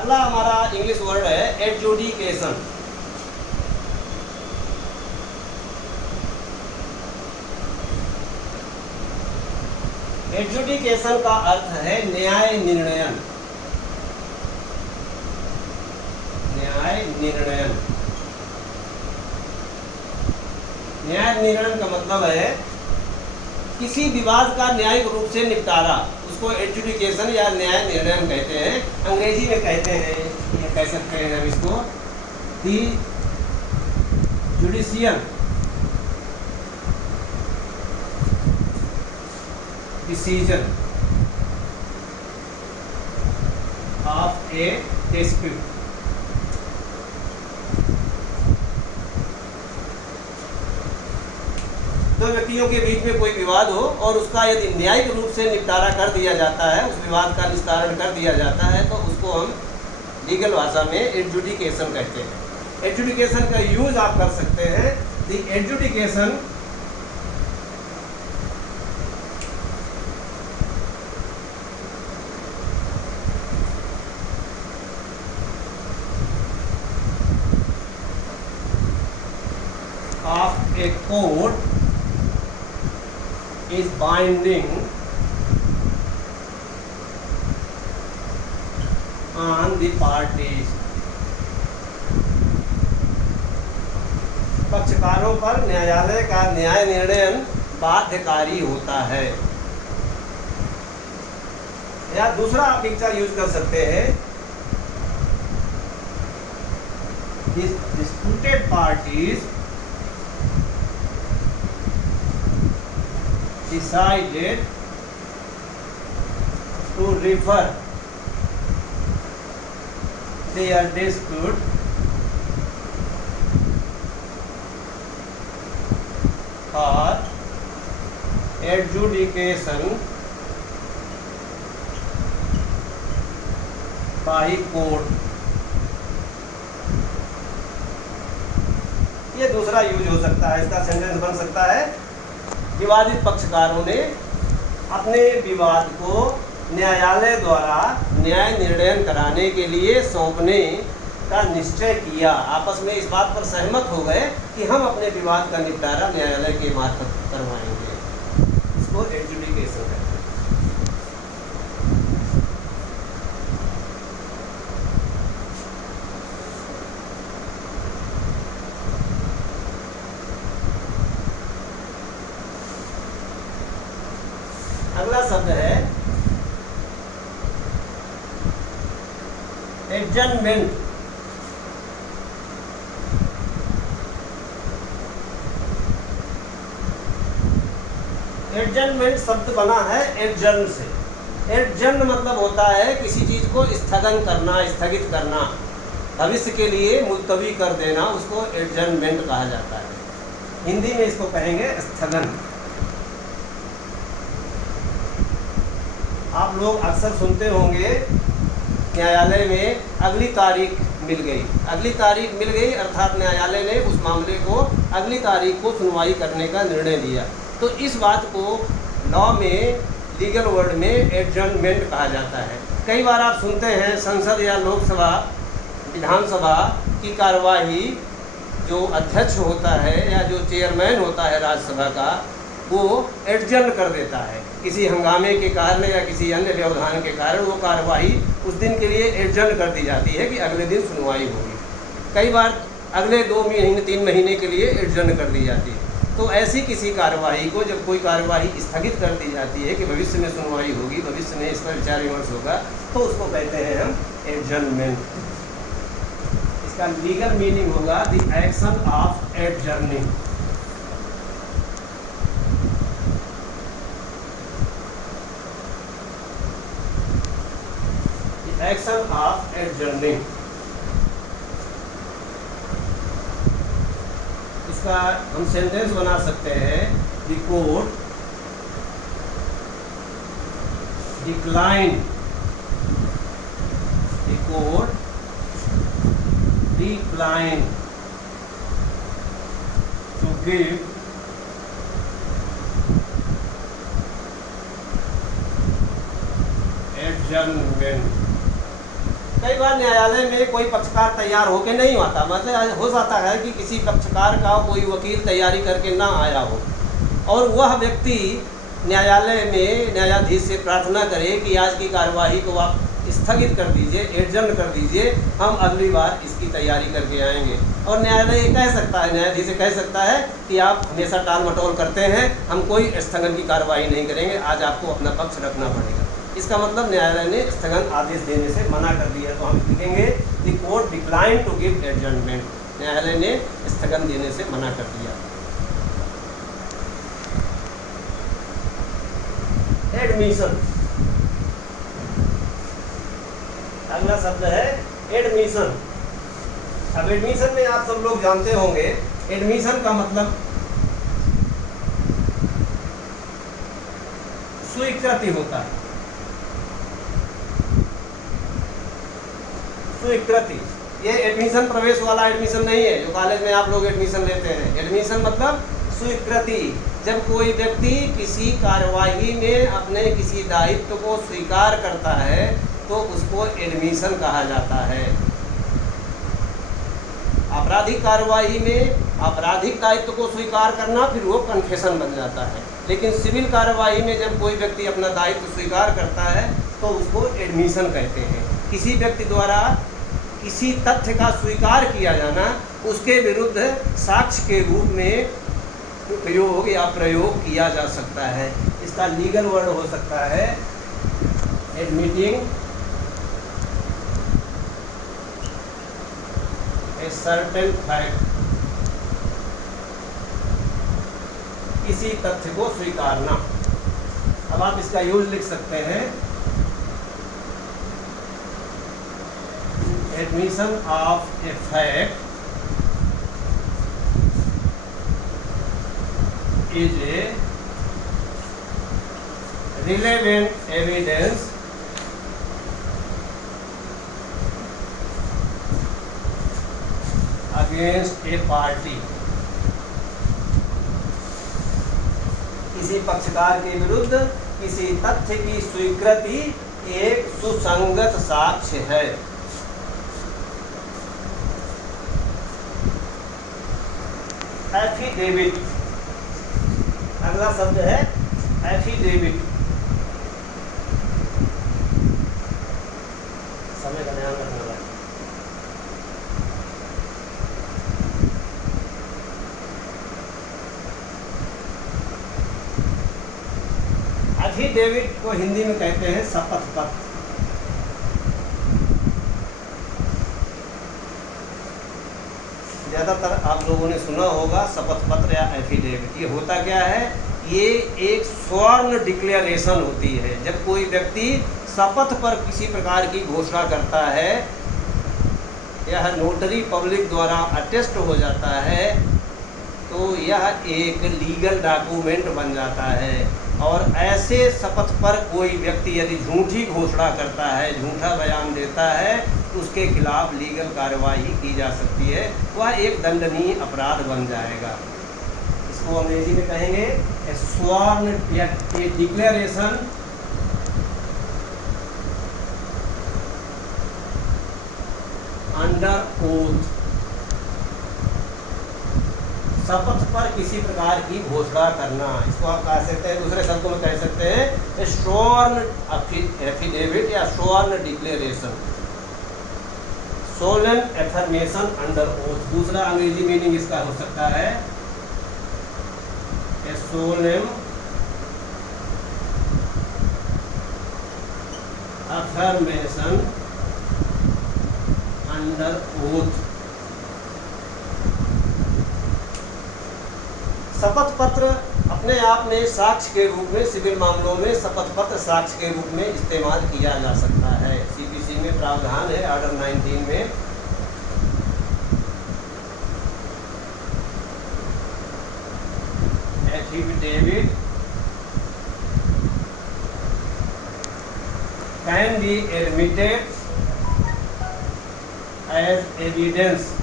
अगला हमारा English word है एडजुडिकेशन। एडजुडिकेशन का अर्थ है न्याय निर्णयन। न्याय निर्णयन। न्याय निर्णयन का मतलब है किसी विवाद का न्यायिक रूप से निपटारा, उसको एडजुडिकेशन या न्याय निर्णयन कहते हैं। अंग्रेजी में कहते हैं, ये कह सकते हैं हम इसको the judicial decision of a dispute. दो व्यक्तियों के बीच में कोई विवाद हो और उसका यदि न्यायिक रूप से निपटारा कर दिया जाता है, उस विवाद का निस्तारण कर दिया जाता है, तो उसको हम लीगल भाषा में एडजुडिकेशन कहते हैं। एडजुडिकेशन का यूज आप कर सकते हैं, the adjudication of a court is binding on the parties। पक्षकारों पर न्यायालय का न्याय निर्णय बाध्यकारी होता है। या दूसरा आप पिक्चर यूज कर सकते हैं, disputed parties decided to refer their dispute for adjudication by court। ये दूसरा यूज हो सकता है, इसका सेंटेंस बन सकता है विवादित पक्षकारों ने अपने विवाद को न्यायालय द्वारा न्याय निर्णय कराने के लिए सौंपने का निश्चय किया। आपस में इस बात पर सहमत हो गए कि हम अपने विवाद का निपटारा न्यायालय के मार्फत करवाएंगे। इसको एडजुडिकेशन कहते हैं। अगला शब्द है एडजर्नमेंट। एडजर्नमेंट शब्द बना है एडजर्न से। एडजर्न मतलब होता है किसी चीज को स्थगन करना, स्थगित करना, भविष्य के लिए मुलतवी कर देना, उसको एडजर्नमेंट कहा जाता है। हिंदी में इसको कहेंगे स्थगन। आप लोग अक्सर सुनते होंगे न्यायालय में अगली तारीख मिल गई। अगली तारीख मिल गई अर्थात न्यायालय ने उस मामले को अगली तारीख को सुनवाई करने का निर्णय लिया। तो इस बात को लॉ में, लीगल वर्ड में एडजर्नमेंट कहा जाता है। कई बार आप सुनते हैं संसद या लोकसभा, विधानसभा की कार्यवाही जो अध्यक्ष होता है या जो चेयरमैन होता है राज्यसभा का, वो एडजर्न कर देता है किसी हंगामे के कारण या किसी अन्य व्यवधान के कारण। वो कार्यवाही उस दिन के लिए एडजर्न कर दी जाती है कि अगले दिन सुनवाई होगी। कई बार अगले 2 महीने 3 महीने के लिए एडजर्न कर दी जाती है। तो ऐसी किसी कार्यवाही को, जब कोई कार्यवाही स्थगित कर दी जाती है कि भविष्य में सुनवाई होगी, भविष्य में इस पर विचार विमर्श होगा, तो उसको कहते हैं हम एडजर्नमेंट। इसका लीगल मीनिंग होगा the action of adjourning. Action of adjourning. इसका हम सेंटेंस बना सकते हैं, the court decline, the court decline to give adjournment. कई बार न्यायालय में कोई पक्षकार तैयार होके नहीं आता, मतलब हो जाता है कि किसी पक्षकार का कोई वकील तैयारी करके ना आया हो और वह व्यक्ति न्यायालय में न्यायाधीश से प्रार्थना करे कि आज की कार्यवाही को आप स्थगित कर दीजिए, एडजर्न कर दीजिए, हम अगली बार इसकी तैयारी करके आएंगे। और न्यायालय कह सकता है, न्यायाधीश से कह सकता है कि आप हमेशा टाल मटोल करते हैं, हम कोई स्थगन की कार्रवाई नहीं करेंगे, आज आपको अपना पक्ष रखना पड़ेगा। इसका मतलब न्यायालय ने स्थगन आदेश देने से मना कर दिया। तो हम लिखेंगे the court decline to give adjournment, न्यायालय ने स्थगन देने से मना कर दिया। एडमिशन, अगला शब्द है एडमिशन। अब एडमिशन में आप सब लोग जानते होंगे, एडमिशन का मतलब स्वीकृति होता है। स्वीकृति, ये एडमिशन प्रवेश वाला एडमिशन नहीं है जो कॉलेज में आप लोग एडमिशन लेते हैं। एडमिशन मतलब स्वीकृति, जब कोई व्यक्ति किसी कार्यवाही में अपने किसी दायित्व को स्वीकार करता है तो उसको एडमिशन कहा जाता है। आपराधिक कार्यवाही में आपराधिक दायित्व को स्वीकार करना फिर वो कन्फेशन बन जाता है, लेकिन सिविल कार्यवाही में जब कोई व्यक्ति अपना दायित्व स्वीकार करता है तो उसको एडमिशन कहते हैं। किसी व्यक्ति द्वारा किसी तथ्य का स्वीकार किया जाना, उसके विरुद्ध साक्ष्य के रूप में उपयोग या प्रयोग किया जा सकता है। इसका लीगल वर्ड हो सकता है एडमिटिंग ए सर्टेन फैक्ट, किसी तथ्य को स्वीकारना। अब आप इसका यूज लिख सकते हैं, admission of a fact is a relevant evidence against a party, किसी पक्षकार के विरुद्ध किसी तथ्य की स्वीकृति एक सुसंगत साक्ष्य है। एफिडेविट, अगला शब्द है एफिडेविट। समय का ध्यान रखना है। एफिडेविट को हिंदी में कहते हैं शपथ पत्र। ज़्यादातर आप लोगों ने सुना होगा शपथ पत्र या एफिडेविट। ये होता क्या है, ये एक स्वर्ण डिक्लेरेशन होती है। जब कोई व्यक्ति शपथ पर किसी प्रकार की घोषणा करता है, यह नोटरी पब्लिक द्वारा अटेस्ट हो जाता है, तो यह एक लीगल डॉक्यूमेंट बन जाता है। और ऐसे शपथ पर कोई व्यक्ति यदि झूठी घोषणा करता है, झूठा बयान देता है, तो उसके खिलाफ लीगल कार्रवाई की जा सकती है, वह एक दंडनीय अपराध बन जाएगा। इसको अंग्रेजी में कहेंगे ए स्वर्ण या ए डिक्लेरेशन अंडर ओथ। शपथ पर किसी प्रकार की घोषणा करना, इसको आप कह सकते हैं, दूसरे शब्दों में कह सकते हैं स्वर्ण एफिडेविट या स्वर्ण declaration, Solan affirmation under oath. दूसरा अंग्रेजी मीनिंग इसका हो सकता है ए सोलेम एफर्मेशन अंडर ओथ। शपथ पत्र अपने आप में साक्ष्य के रूप में सिविल मामलों में शपथ पत्र साक्ष्य के रूप में इस्तेमाल किया जा सकता है। सीपीसी में प्रावधान है ऑर्डर 19 में। Affidavit can be admitted as evidence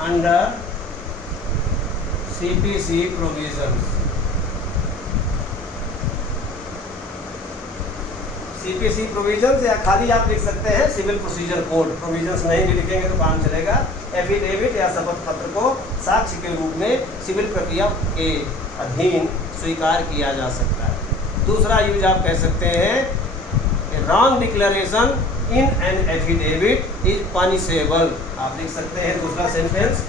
under CPC provisions। CPC provisions, या खाली आप लिख सकते हैं सिविल प्रोसीजर कोड। प्रोविजंस नहीं भी लिखेंगे तो काम चलेगा। एफिडेविट या शपथ पत्र को साक्ष्य के रूप में सिविल प्रक्रिया के अधीन स्वीकार किया जा सकता है। दूसरा यूज आप कह सकते हैं wrong declaration in an affidavit is punishable. आप लिख सकते हैं दूसरा sentence,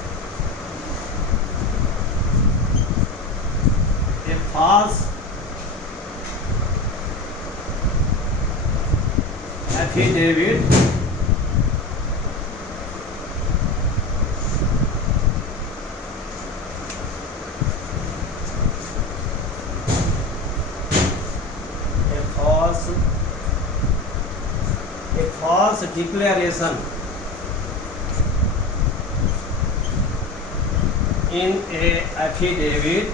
a false affidavit false declaration in a affidavit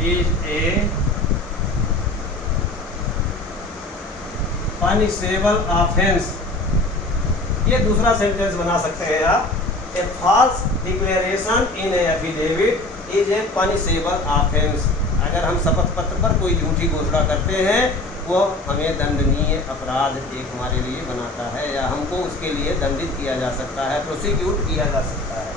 is a punishable offense। ये दूसरा सेंटेंस बना सकते हैं आप, ए false declaration in a affidavit is a punishable offense। अगर हम शपथ पत्र पर कोई झूठी घोषणा करते हैं वो हमें दंडनीय अपराध एक हमारे लिए बनाता है, या हमको उसके लिए दंडित किया जा सकता है, प्रोसिक्यूट किया जा सकता है।